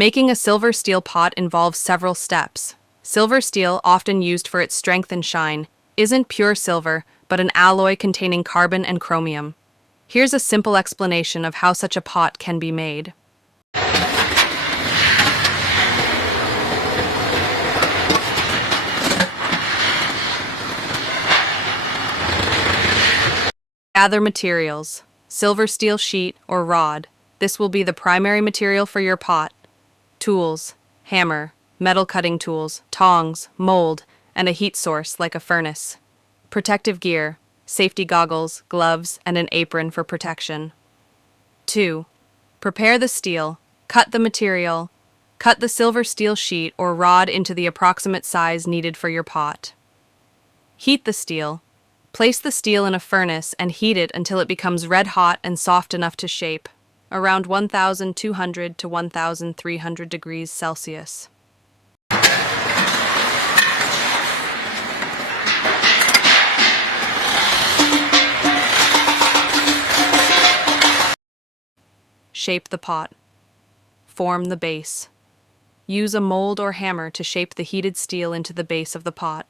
Making a silver steel pot involves several steps. Silver steel, often used for its strength and shine, isn't pure silver, but an alloy containing carbon and chromium. Here's a simple explanation of how such a pot can be made. Gather materials. Silver steel sheet or rod. This will be the primary material for your pot. Tools. Hammer, metal cutting tools, tongs, mold, and a heat source like a furnace. Protective gear. Safety goggles, gloves, and an apron for protection. 2. Prepare the steel. Cut the material. Cut the silver steel sheet or rod into the approximate size needed for your pot. Heat the steel. Place the steel in a furnace and heat it until it becomes red hot and soft enough to shape, around 1,200 to 1,300 degrees Celsius. Shape the pot. Form the base. Use a mold or hammer to shape the heated steel into the base of the pot.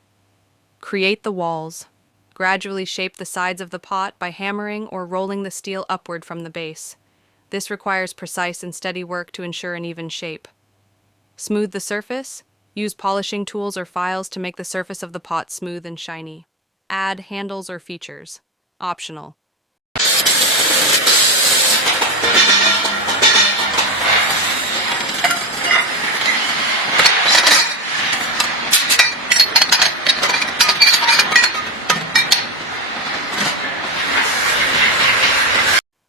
Create the walls. Gradually shape the sides of the pot by hammering or rolling the steel upward from the base. This requires precise and steady work to ensure an even shape. Smooth the surface. Use polishing tools or files to make the surface of the pot smooth and shiny. Add handles or features. Optional.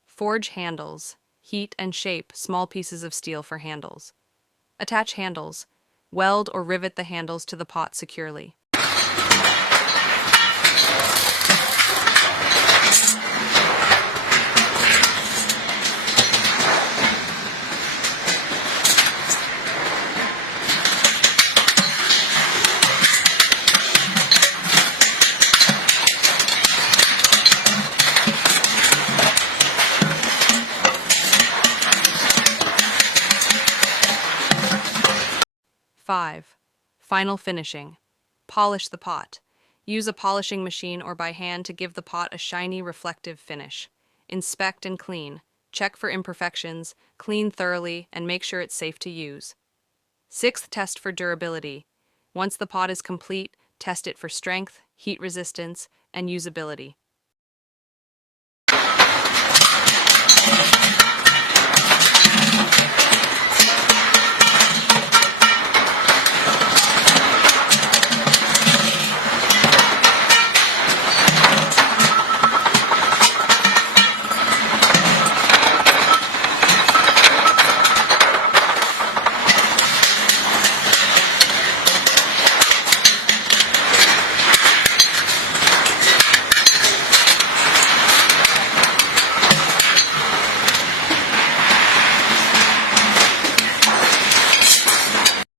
Forge handles. Heat and shape small pieces of steel for handles. Attach handles. Weld or rivet the handles to the pot securely. Five. Final finishing. Polish the pot. Use a polishing machine or by hand to give the pot a shiny, reflective finish. Inspect and clean. Check for imperfections, clean thoroughly, and make sure it's safe to use. Sixth, test for durability. Once the pot is complete, test it for strength, heat resistance, and usability.